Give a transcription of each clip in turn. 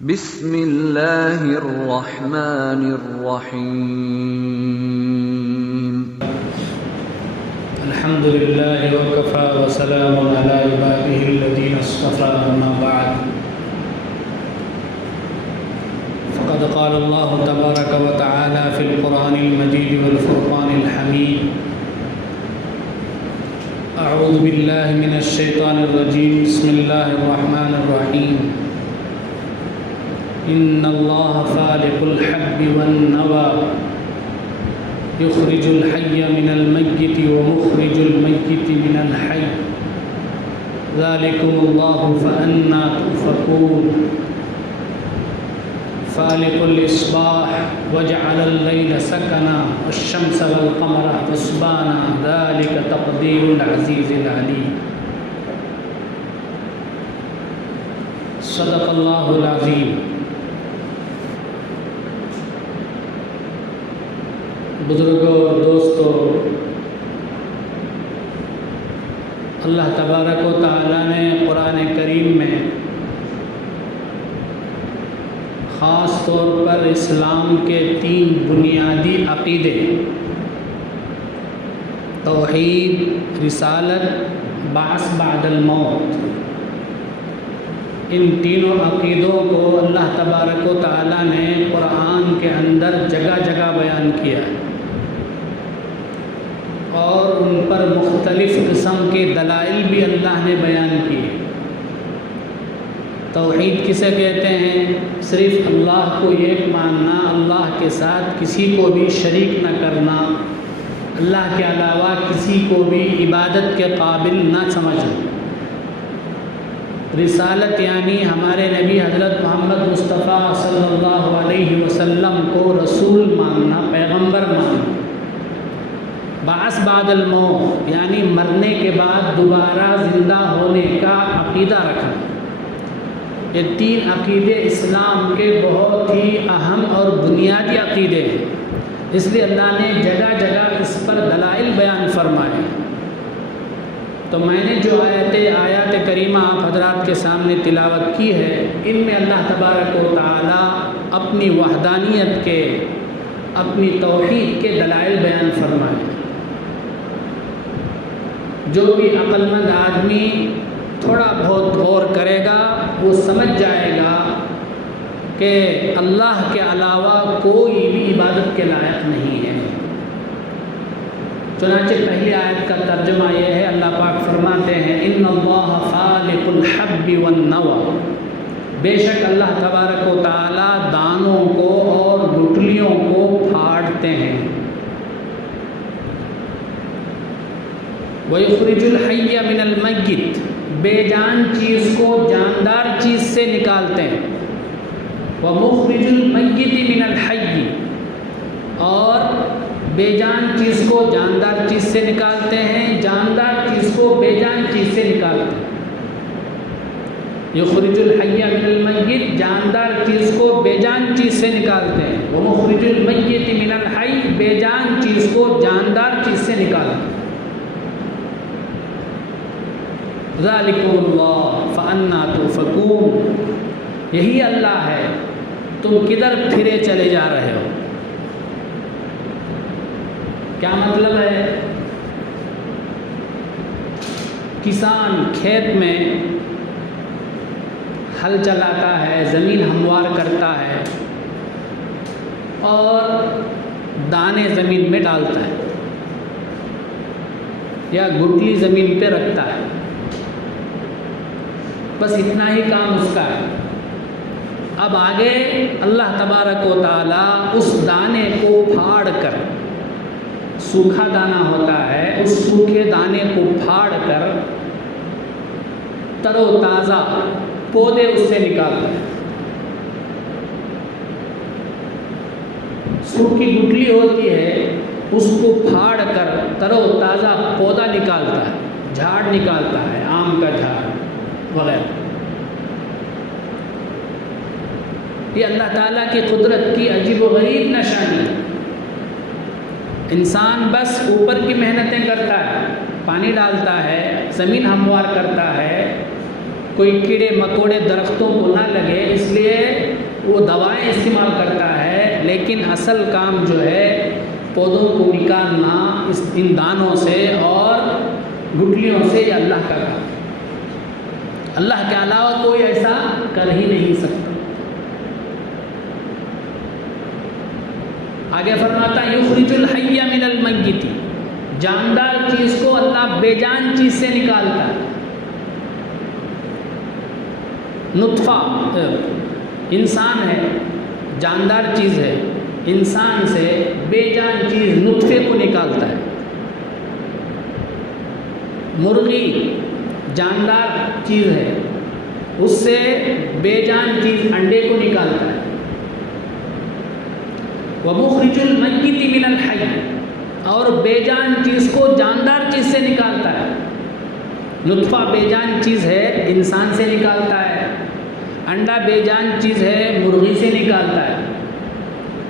بسم اللہ الرحمن الرحیم الحمد للہ وکفى وسلام علی عباده الذین اصطفى اما بعد فقد قال اللہ تبارک وتعالی فی القرآن المجید والفرقان الحمید اعوذ باللہ من الشیطان الرجیم بسم اللہ الرحمن الرحیم ان اللہ فالق الحب والنوى يخرج الحي من الميت ومخرج الميت من الحي ذلكم الله فأنى تؤفكون فالق الإصباح وجعل الليل سكنا والشمس والقمر حسبانا ذلك تقدير العزيز العليم صدق الله العظيم. بزرگوں اور دوستوں، اللہ تبارک و تعالیٰ نے قرآن کریم میں خاص طور پر اسلام کے 3 بنیادی عقیدے توحید، رسالت، بعث بعد الموت، ان تینوں عقیدوں کو اللہ تبارک و تعالیٰ نے قرآن کے اندر جگہ جگہ بیان کیا ہے اور ان پر مختلف قسم کے دلائل بھی اللہ نے بیان کیے. توحید کسے کہتے ہیں؟ صرف اللہ کو ایک ماننا، اللہ کے ساتھ کسی کو بھی شریک نہ کرنا، اللہ کے علاوہ کسی کو بھی عبادت کے قابل نہ سمجھنا. رسالت یعنی ہمارے نبی حضرت محمد مصطفیٰ صلی اللہ علیہ وسلم کو رسول ماننا، پیغمبر ماننا. بعث بعد الموت یعنی مرنے کے بعد دوبارہ زندہ ہونے کا عقیدہ رکھنا. یہ 3 عقیدے اسلام کے بہت ہی اہم اور بنیادی عقیدے ہیں، اس لیے اللہ نے جگہ جگہ اس پر دلائل بیان فرمائے. تو میں نے جو آیات کریمہ آپ حضرات کے سامنے تلاوت کی ہے، ان میں اللہ تبارک و تعالیٰ اپنی وحدانیت کے، اپنی توحید کے دلائل بیان فرمائے. جو بھی عقل مند آدمی تھوڑا بہت غور کرے گا وہ سمجھ جائے گا کہ اللہ کے علاوہ کوئی بھی عبادت کے لائق نہیں ہے. چنانچہ پہلی آیت کا ترجمہ یہ ہے، اللہ پاک فرماتے ہیں ان اللہ فالق الحب والنوى، بے شک اللہ تبارک و تعالی دانوں کو اور گٹلیوں کو پھاڑتے ہیں. وَيُخْرِجُ الْحَيَّ مِنَ الْمَيِّتِ، بے جان چیز کو جاندار چیز سے نکالتے ہیں. وَمُخْرِجُ الْمَيِّتِ مِنَ الْحَيِّ، اور بے جان چیز کو جاندار چیز سے نکالتے ہیں، جاندار چیز کو بے جان چیز سے نکالتے ہیں. یخرج الحی من المیت، جاندار چیز کو بے جان چیز سے نکالتے ہیں. ومخرج المیت من الحی، بے جان چیز کو جاندار چیز سے نکالتے ہیں. ذالکم اللہ فأنا تؤفکون، یہی اللہ ہے، تم کدھر پھرے چلے جا رہے ہو. کیا مطلب ہے؟ کسان کھیت میں ہل چلاتا ہے، زمین ہموار کرتا ہے اور دانے زمین میں ڈالتا ہے یا گٹلی زمین پہ رکھتا ہے، بس اتنا ہی کام اس کا ہے. اب آگے اللہ تبارک و تعالیٰ اس دانے کو پھاڑ کر، سوکھا دانہ ہوتا ہے، اس سوکھے دانے کو پھاڑ کر تر و تازہ پودے اس سے نکالتے ہیں. سوکھی گٹلی ہوتی ہے، اس کو پھاڑ کر تر و تازہ پودا نکالتا ہے، جھاڑ نکالتا ہے، آم کا جھاڑ وغیرہ. یہ اللہ تعالیٰ کی قدرت کی عجیب و غریب نشانی ہے. انسان بس اوپر کی محنتیں کرتا ہے، پانی ڈالتا ہے، زمین ہموار کرتا ہے، کوئی کیڑے مکوڑے درختوں کو نہ لگے اس لیے وہ دوائیں استعمال کرتا ہے، لیکن اصل کام جو ہے پودوں کو نکالنا ان دانوں سے اور گٹلیوں سے، یہ اللہ کا کام ہے۔ اللہ کے علاوہ کوئی ایسا کر ہی نہیں سکتا۔ آگے فرماتا ہے یخرج الحی من المیت، جاندار چیز کو اللہ بے جان چیز سے نکالتا ہے۔ نطفہ انسان ہے، جاندار چیز ہے، انسان سے بے جان چیز نطفے کو نکالتا ہے۔ مرغی جاندار چیز ہے، اس سے بے جان چیز انڈے کو نکالتا ہے۔ وَمُخْرِجُ الْمَيِّتِ مِنَ الْحَيِّ، اور بے جان چیز کو جاندار چیز سے نکالتا ہے۔ نطفہ بے جان چیز ہے، انسان سے نکالتا ہے، انڈا بے جان چیز ہے، مرغی سے نکالتا ہے۔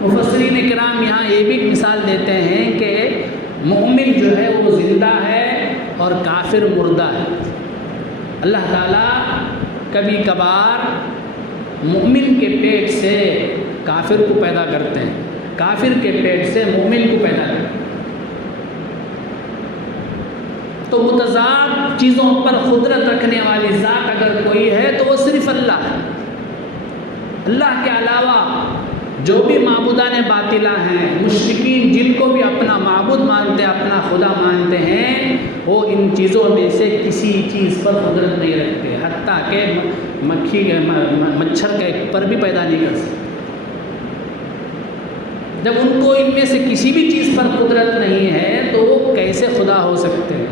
مفسرین کرام یہاں یہ بھی مثال دیتے ہیں کہ مومن جو ہے وہ زندہ ہے اور کافر مردہ ہے۔ اللہ تعالیٰ کبھی کبھار مومن کے پیٹ سے کافر کو پیدا کرتے ہیں، کافر کے پیٹ سے مومن کو پیدا کرتے ہیں۔ تو متضاد چیزوں پر قدرت رکھنے والی ذات اگر کوئی ہے تو وہ صرف اللہ ہے۔ اللہ کے علاوہ جو بھی معبودان باطلہ ہیں، مشرکین جن کو بھی اپنا معبود مانتے ہیں، اپنا خدا مانتے ہیں، وہ ان چیزوں میں سے کسی چیز پر قدرت نہیں رکھتے، حتیٰ کہ مکھی مچھر کے پر بھی پیدا نہیں کر سکتے۔ جب ان کو ان میں سے کسی بھی چیز پر قدرت نہیں ہے تو وہ کیسے خدا ہو سکتے ہیں؟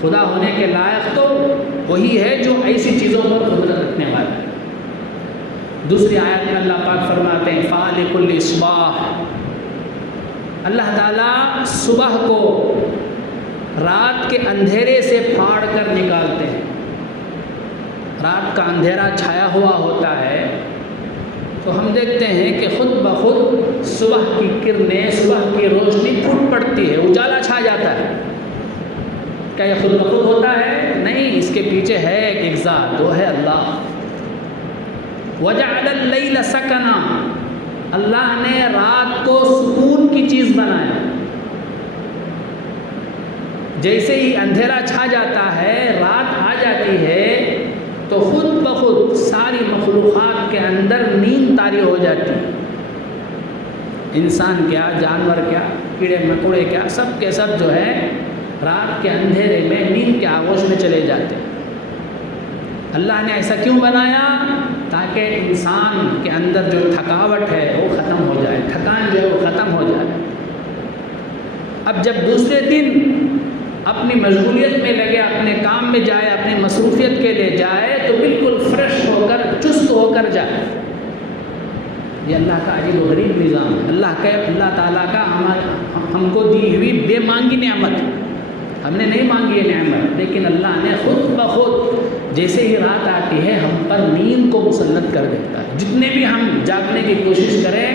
خدا ہونے کے لائق تو وہی ہے جو ایسی چیزوں پر قدرت رکھنے والا ہے۔ دوسری آیت میں اللہ پاک فرماتے ہیں فالق الاصباح، اللہ تعالیٰ صبح کو رات کے اندھیرے سے پھاڑ کر نکالتے ہیں۔ رات کا اندھیرا چھایا ہوا ہوتا ہے تو ہم دیکھتے ہیں کہ خود بخود صبح کی کرنیں، صبح کی روشنی پھوٹ پڑتی ہے، اجالا چھا جاتا ہے۔ کیا یہ خود بخود ہوتا ہے؟ نہیں، اس کے پیچھے ہے ایک ذات، وہ ہے اللہ۔ وَجَعَلَ اللَّيْلَ سَكَنًا، اللہ نے رات کو سکون کی چیز بنایا۔ جیسے ہی اندھیرا چھا جاتا ہے، رات آ جاتی ہے تو خود بخود ساری مخلوقات کے اندر نیند طاری ہو جاتی ہے۔ انسان کیا، جانور کیا، کیڑے مکوڑے کیا، سب کے سب جو ہے رات کے اندھیرے میں نیند کے آغوش میں چلے جاتے ہیں۔ اللہ نے ایسا کیوں بنایا؟ تاکہ انسان کے اندر جو تھکاوٹ ہے وہ ختم ہو جائے، تھکان جو ہے وہ ختم ہو جائے۔ اب جب دوسرے دن اپنی مشغولیت میں لگے، اپنے کام میں جائے، اپنی مصروفیت کے لیے جائے تو بالکل فریش ہو کر، چست ہو کر جائے۔ یہ اللہ کا عجیب و غریب نظام ہے۔ اللہ تعالیٰ کا ہم کو دی ہوئی بے مانگی نعمت، ہم نے نہیں مانگی یہ نعمت، لیکن اللہ نے خود بخود جیسے ہی رات آتی ہے ہم پر نیند کو مسلط کر دیتا ہے۔ جتنے بھی ہم جاگنے کی کوشش کریں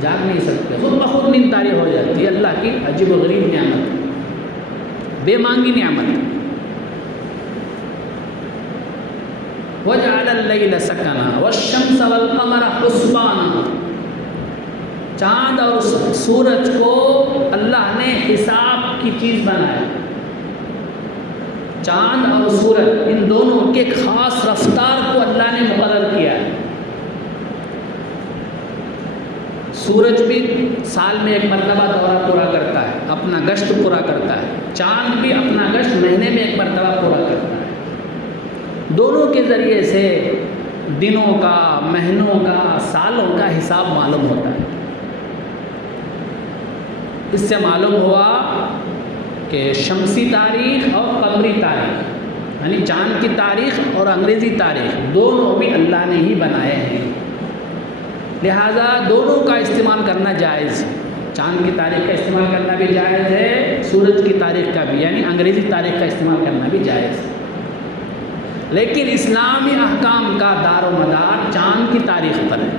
جاگ نہیں سکتے، خود بخود نیند طاری ہو جاتی ہے۔ اللہ کی عجیب و غریب نعمت، بے مانگی نعمت۔ وَجَعَلَ اللَّيْلَ سَكَنًا وَالشَّمْسَ وَالْقَمَرَ حُسْبَانًا، چاند اور سورج کو اللہ نے حساب کی چیز بنایا۔ چاند اور سورج ان دونوں کے خاص رفتار کو اللہ نے مقرر کیا ہے۔ سورج بھی سال میں ایک مرتبہ دورہ پورا کرتا ہے، اپنا گشت پورا کرتا ہے۔ چاند بھی اپنا گشت مہینے میں ایک مرتبہ پورا کرتا ہے۔ دونوں کے ذریعے سے دنوں کا، مہینوں کا، سالوں کا حساب معلوم ہوتا ہے۔ اس سے معلوم ہوا کہ شمسی تاریخ اور قمری تاریخ، یعنی چاند کی تاریخ اور انگریزی تاریخ دونوں بھی اللہ نے ہی بنائے ہیں، لہٰذا دونوں کا استعمال کرنا جائز ہے۔ چاند کی تاریخ کا استعمال کرنا بھی جائز ہے، سورج کی تاریخ کا بھی، یعنی انگریزی تاریخ کا استعمال کرنا بھی جائز ہے۔ لیکن اسلامی احکام کا دار و مدار چاند کی تاریخ پر ہے۔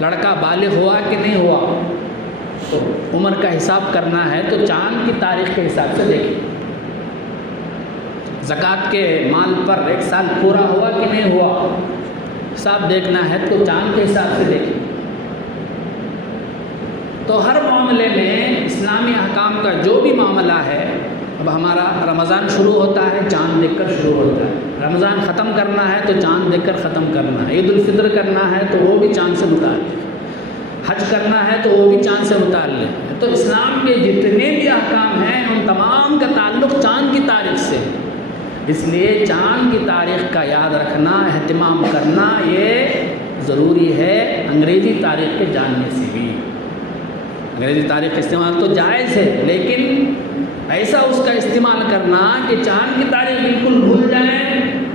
لڑکا بالغ ہوا کہ نہیں ہوا، تو عمر کا حساب کرنا ہے تو چاند کی تاریخ کے حساب سے دیکھیں. زکوٰۃ کے مال پر 1 سال پورا ہوا کہ نہیں ہوا حساب دیکھنا ہے تو چاند کے حساب سے دیکھیں. تو ہر معاملے میں اسلامی احکام کا جو بھی معاملہ ہے، اب ہمارا رمضان شروع ہوتا ہے چاند دیکھ کر شروع ہوتا ہے، رمضان ختم کرنا ہے تو چاند دیکھ کر ختم کرنا ہے، عید الفطر کرنا ہے تو وہ بھی چاند سے متعلق، حج کرنا ہے تو وہ بھی چاند سے متعلق ہے. تو اسلام کے جتنے بھی احکام ہیں ان تمام کا تعلق چاند کی تاریخ سے. اس لیے چاند کی تاریخ کا یاد رکھنا، اہتمام کرنا یہ ضروری ہے. انگریزی تاریخ کے جاننے سے بھی، انگریزی تاریخ کا استعمال تو جائز ہے لیکن ایسا اس کا استعمال کرنا کہ چاند کی تاریخ بالکل بھول جائیں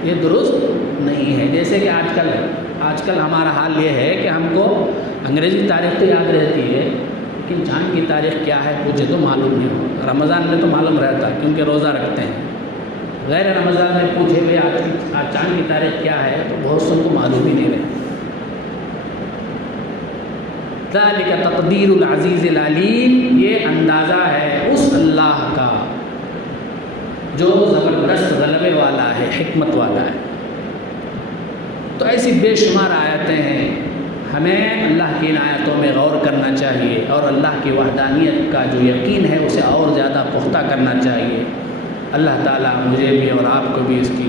یہ درست نہیں ہے. جیسے کہ آج کل ہمارا حال یہ ہے کہ ہم کو انگریزی تاریخ تو یاد رہتی ہے لیکن چاند کی تاریخ کیا ہے پوچھے تو معلوم نہیں ہو. رمضان میں تو معلوم رہتا ہے کیونکہ روزہ رکھتے ہیں، غیر رمضان میں پوچھے بھائی آج چاند کی تاریخ کیا ہے تو بہت سب کو معلوم ہی نہیں رہتا. ذالک تقدیر العزیز العلیم، یہ اندازہ ہے اس اللہ کا جو زبردست غلبے والا ہے، حکمت والا ہے. تو ایسی بے شمار آیتیں ہیں، ہمیں اللہ کی ان آیتوں میں غور کرنا چاہیے اور اللہ کی وحدانیت کا جو یقین ہے اسے اور زیادہ پختہ کرنا چاہیے. اللہ تعالیٰ مجھے بھی اور آپ کو بھی اس کی